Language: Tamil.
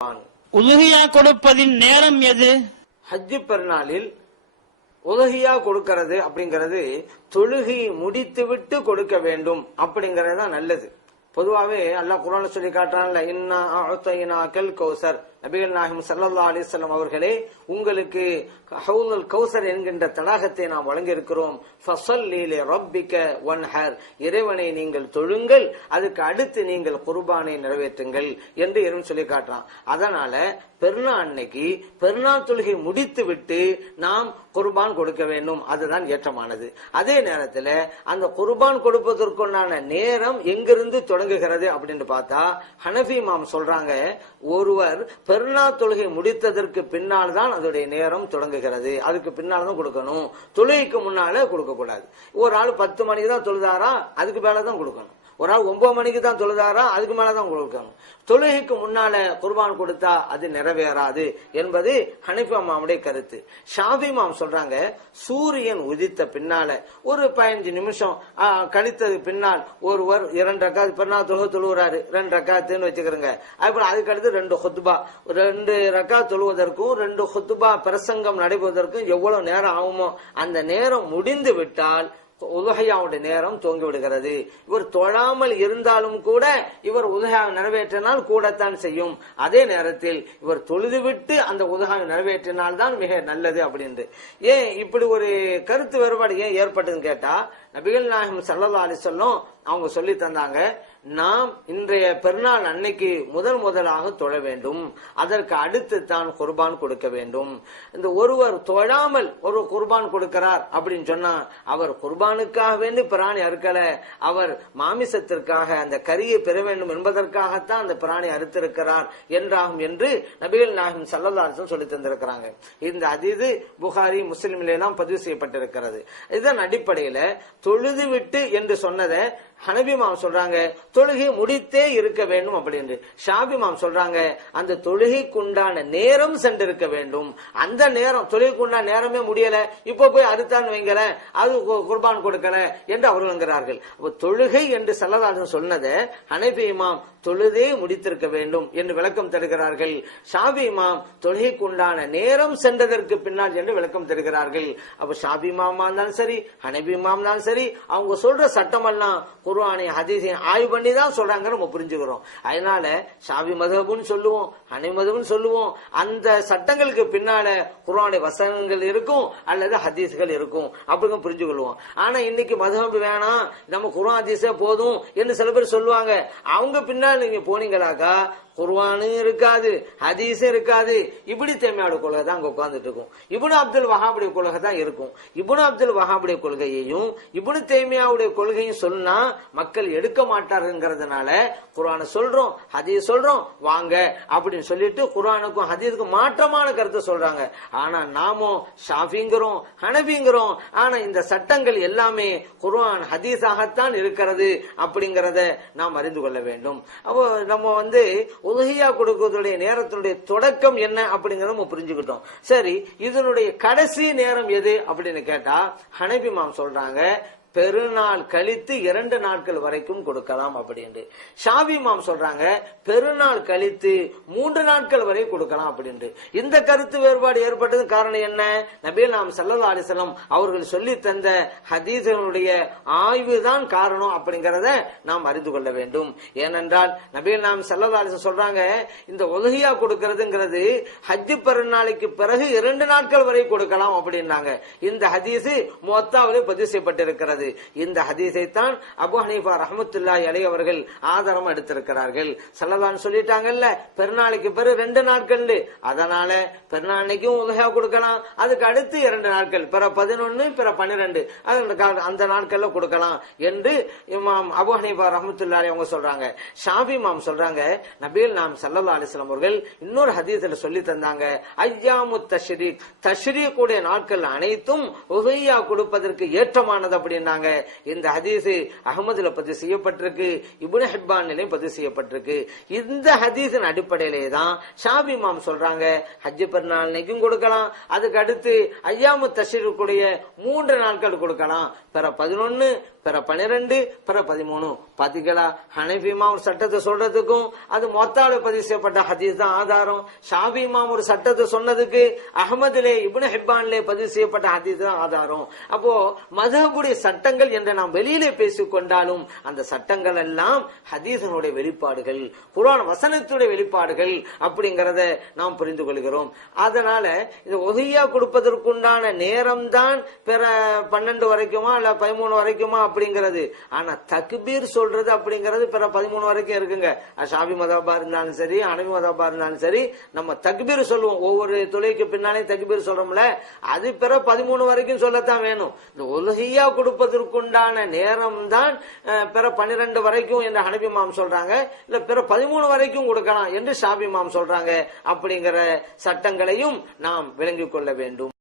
உலுஹியா கொடுப்பதின் நேரம் எது? ஹஜ்ஜு பெருநாளில் உலுஹியா கொடுக்கிறது அப்படிங்கிறது தொழுகை முடித்து விட்டு கொடுக்க வேண்டும் அப்படிங்கறது தான் நல்லது. பொதுவாவே அல்லாஹ் குர்ஆன்ல சொல்லி காட்டுறான்ல, இன்னா அஅதைனாக்கல் கௌசர், நபிகள் நாயகம் ஸல்லல்லாஹு அலைஹி வஸல்லம் அவர்களே, உங்களுக்கு ஹவுலுல் கௌசர் என்கின்ற தடாகத்தை நாம் வழங்கி இருக்கிறோம். ஃபஸல்லி லிரப்பிக வன்ஹர், இறைவனை நீங்கள் தொழுங்கள், அதுக்கு அடுத்து நீங்கள் குர்பானை நிறைவேற்றுங்கள் என்று இறைவன் சொல்லி காட்டுறான். அதனால பெருநாள் அன்னைக்கு பெருநாள் தொழுகை முடித்து விட்டு நாம் குர்பான் கொடுக்க வேண்டும், அதுதான் ஏற்றமானது. அதே நேரத்தில் அந்த குர்பான் கொடுப்பதற்குண்டான நேரம் எங்கிருந்து தொடங்குகிறது அப்படின்னு பார்த்தா, ஹனஃபி இமாம் சொல்றாங்க, ஒருவர் பெருநாள் தொழுகை முடித்ததற்கு பின்னால் தான் அதோடைய நேரம் தொடங்குகிறது, அதுக்கு பின்னால் தான் கொடுக்கணும், தொழுகைக்கு முன்னால கொடுக்க கூடாது. ஒரு ஆள் 10 மணிக்கு தான் தொழுதாரா, அதுக்கு மேலதான் கொடுக்கணும். ஒரு ஆள் 9 மணிக்கு தான் தொழுதாரா, அதுக்கு மேலதான் கொடுக்கணும். தொழுகைக்கு முன்னால குர்பான் கொடுத்தா அது நிறைவேறாது என்பது ஹனீஃபா இமாமுடைய கருத்து. ஷாஃபி இமாம் சொல்றாங்க, சூரியன் உதித்த பின்னால ஒரு 15 நிமிஷம் கழித்தது பின்னால் ஒருவர் 2 ரக்காத் பெருநாள் தொழுகை தொழுகிறாரு, 2 ரக்காத்துன்னு வச்சுக்கிறோங்க. அப்புறம் அதுக்கு அடுத்து 2 ஹுத்பா, 2 ரக்காத் தொழுவதற்கும் 2 ஹுத்பா பிரசங்கம் நடைபெறுவதற்கும் எவ்வளவு நேரம் ஆகுமோ அந்த நேரம் முடிந்து விட்டால் உதுஹியாவுடைய நேரம் துவங்கி விடுகிறது. இவர் தொழாமல் இருந்தாலும் கூட இவர் உதுஹியா நிறைவேற்றினால் கூடத்தான் செய்யும். அதே நேரத்தில் இவர் தொழுதுவிட்டு அந்த உதுஹியா நிறைவேற்றினால் தான் மிக நல்லது அப்படின்னு. ஏன் இப்படி ஒரு கருத்து வேறுபாடு ஏன் ஏற்பட்டதுன்னு கேட்டா, நபிகள் நாயகம் ஸல்லல்லாஹு அலைஹி வஸல்லம் அவங்க சொல்லி தந்தாங்க, நாம் இன்றைய பெருநாள் அன்னைக்கு முதலாக தொழ வேண்டும், அதற்கு அடுத்து தான் குர்பான் கொடுக்க வேண்டும். இந்த ஒருவர் தொழாமல் ஒரு குர்பான் கொடுக்கிறார் அப்படின்னு சொன்னா அவர் குர்பானுக்காக வேண்டி பிராணி அறுக்கல, அவர் மாமிசத்திற்காக அந்த கரியை பெற வேண்டும் என்பதற்காகத்தான் அந்த பிராணி அறுத்திருக்கிறார் என்றாகும் என்று நபிகள் நாயகம் ஸல்லல்லாஹு அலைஹி வஸல்லம் சொல்லி தந்திருக்கிறாங்க. இந்த ஹதீஸ் புகாரி முஸ்லிமிலே எல்லாம் பதிவு செய்யப்பட்டிருக்கிறது. இதன் அடிப்படையில தொழுது விட்டு என்று சொன்னதை ஹனபி இமாம் சொல்றாங்க தொழுகை முடித்தே இருக்க வேண்டும் அப்படின்னு. ஷாஃபி இமாம் சொல்றாங்க அந்த தொழுகைக்குண்டான நேரம் சென்றிருக்க வேண்டும். அந்த நேரம் தொழுகைக்குண்டான நேரமே முடியல, இப்ப போய் அறுத்தான்னு வைங்கல, அது குர்பான் கொடுக்கல என்று அவர்கள். தொழுகை என்று ஸல்லல்லாஹு சொன்னதை ஹனபி இமாம் தொழுதே முடித்திருக்க வேண்டும் என்று விளக்கம் தருகிறார்கள். ஷாஃபி இமாம் தொழுகைக்குண்டான நேரம் சென்றதற்கு பின்னால் என்று விளக்கம் தருகிறார்கள். அப்ப ஷாஃபி இமாமா இருந்தாலும் சரி, ஹனபி இமாம் தான் சரி, அவங்க சொல்ற சட்டமெல்லாம் குர்ஆனை ஹதீஸை ஆய்வு பண்ணி தான் சொல்றாங்க, நம்ம புரிஞ்சுக்கிறோம். அதனால ஷாஃபி மதுஹப்னு சொல்லுவோம், ஹனபி மதுஹப்னு சொல்லுவோம். அந்த சட்டங்களுக்கு பின்னால குர்ஆனுடைய வசனங்கள் இருக்கும் அல்லது ஹதீஸ்கள் இருக்கும், அப்படிங்க புரிஞ்சு கொள்வோம். ஆனா இன்னைக்கு மதுஹப் வேணாம், நம்ம குர்ஆன் ஹதீஸே போதும் என்று சில பேர் சொல்லுவாங்க. அவங்க பின்னால் நீங்க போனீங்களாக்கா குர்ஆனும் இருக்காது, ஹதீஸும் இருக்காது. இப்படி தேமையோட கொள்கை தான் அங்க உட்கார்ந்துட்டு இருக்கும். இப்னு அப்துல் வஹாபுடைய கொள்கை தான் இருக்கும். இப்னு அப்துல் வஹாபுடைய கொள்கையையும் இப்னு தைமியாவுடைய கொள்கையும் சொன்னா மக்கள் எடுக்க மாட்டாருங்கிறதுனால குர்ஆனை சொல்றோம், ஹதீஸ் சொல்றோம், வாங்க அப்படின்னு சொல்லிட்டு குர்ஆனுக்கும் ஹதீஸுக்கும் மாற்றமான கருத்தை சொல்றாங்க. ஆனா நாமோ ஷாஃபிங்கிறோம், ஹனபிங்கிறோம். ஆனா இந்த சட்டங்கள் எல்லாமே குர்ஆன் ஹதீஸாகத்தான் இருக்கிறது அப்படிங்கறத நாம் அறிந்து கொள்ள வேண்டும். அப்போ நம்ம உதுஹியா கொடுக்கறதுடைய நேரத்தினுடைய தொடக்கம் என்ன அப்படிங்கறத நம்ம புரிஞ்சுக்கிட்டோம். சரி, இதனுடைய கடைசி நேரம் எது அப்படின்னு கேட்டா ஹனபி இமாம் சொல்றாங்க பெருநாள் கழித்து 2 நாட்கள் வரைக்கும் கொடுக்கலாம் அப்படின்னு. ஷாஃபி இமாம் சொல்றாங்க பெருநாள் கழித்து 3 நாட்கள் வரை கொடுக்கலாம் அப்படின்னு. இந்த கருத்து வேறுபாடு ஏற்பட்டது காரணம் என்ன? நபிகள் நாயகம் ஸல்லல்லாஹு அலைஹி வஸல்லம் அவர்கள் சொல்லி தந்த ஹதீஸ்களுடைய ஆய்வு தான் காரணம் அப்படிங்கறத நாம் அறிந்து கொள்ள வேண்டும். ஏனென்றால் நபிகள் நாயகம் ஸல்லல்லாஹு அலைஹி வஸல்லம் சொல்றாங்க இந்த உதுஹியா கொடுக்கிறதுங்கிறது ஹஜ் பெருநாளுக்கு பிறகு 2 நாட்கள் வரை கொடுக்கலாம் அப்படின்னாங்க. இந்த ஹதீஸ் முவத்தாவிலே பதிவு செய்யப்பட்டிருக்கிறது. இந்த ஹதீஸை தான் அபூ ஹனீஃபா ரஹ்மத்துல்லாஹி அலைஹி அவர்கள் ஆதாரம் எடுத்திருக்கிறார்கள். ஸல்லல்லாஹு சொல்லிட்டாங்கல்ல பெருநாளுக்கு பிறகு 2 நாட்கள், அதனால பெருநாள் அன்னைக்கும் உதுஹியா கொடுக்கலாம், அதுக்கு அடுத்து 2 நாட்கள் பிற 11 பிற 12 அந்த நாட்கள்ல கொடுக்கலாம் என்று இமாம் அபூ ஹனீஃபா ரஹ்மத்துல்லாஹி அவங்க சொல்றாங்க. ஷாஃபி இமாம் சொல்றாங்க நபிகள் நாயகம் ஸல்லல்லாஹு அலைஹி வஸல்லம் அவர்கள் இன்னொரு ஹதீஸ்ல சொல்லி தந்தாங்க அய்யாமுத் தஷ்ரீக், தஷ்ரீக் உடைய நாட்கள் அனைத்தும் உதுஹியா கொடுப்பதற்கு ஏற்றமானது அப்படின்னு. இந்த ஹதீஸ் அஹ்மதுல பதிவு செய்யப்பட்டிருக்கு, இப்னு ஹிப்பானிலும் பதிவு செய்யப்பட்டிருக்கு. இந்த ஹதீஸின் அடிப்படையிலே தான் ஷாஃபி இமாம் சொல்றாங்க ஹஜ் பெருநாள் அன்னைக்கும் கொடுக்கலாம், அதுக்கு அடுத்து அய்யாமு தஷ்ரீக்குடைய 3 நாட்கள் கொடுக்கலாம், பிற 11 பிற 12 பிற 13 பாத்தீங்களா, ஹனஃபிமா ஒரு சட்டத்தை சொல்றதுக்கும் அது மொத்தால பதிவு செய்யப்பட்ட ஹதீஸ் தான் ஆதாரம். ஷாஃபி இமாம் ஒரு சட்டத்தை சொன்னதுக்கு அஹ்மதிலே இப்னு ஹிப்பானிலே பதிவு செய்யப்பட்ட ஹதீஸ் தான் ஆதாரம். அப்போ மذஹபுடைய சட்டங்கள் என்று நாம் வெளியிலே பேசிக் கொண்டாலும் அந்த சட்டங்கள் எல்லாம் ஹதீஸனுடைய வெளிப்பாடுகள், குர்ஆன் வசனத்துடைய வெளிப்பாடுகள் அப்படிங்கறத நாம் புரிந்து கொள்கிறோம். அதனால இந்த உஹியா கொடுப்பதற்குண்டான நேரம் தான் பிற 12 வரைக்குமா இல்ல 13 வரைக்குமா அப்படிங்கிறது. ஆனா தக்பீர் சொல்றது அப்படிங்கிறது பிற 13 வரைக்கும் இருக்குங்க. ஷாஃபி மதஹபா இருந்தாலும் சரி, ஹனஃபி மதஹபா இருந்தாலும் சரி, நம்ம தக்பீர் சொல்லுவோம். ஒவ்வொரு தொழுகைக்கு பின்னாலே தக்பீர் சொல்றோம்ல, அது பிற 13 வரைக்கும் சொல்லத்தான் வேணும். இந்த உலுஹியா கொடுப்பதற்குண்டான நேரம் தான் பிற 12 வரைக்கும் என்று ஹனஃபி இமாம் சொல்றாங்க, இல்ல பிற 13 வரைக்கும் கொடுக்கலாம் என்று ஷாஃபி இமாம் சொல்றாங்க. அப்படிங்கிற சட்டங்களையும் நாம் விளங்கிக் கொள்ள வேண்டும்.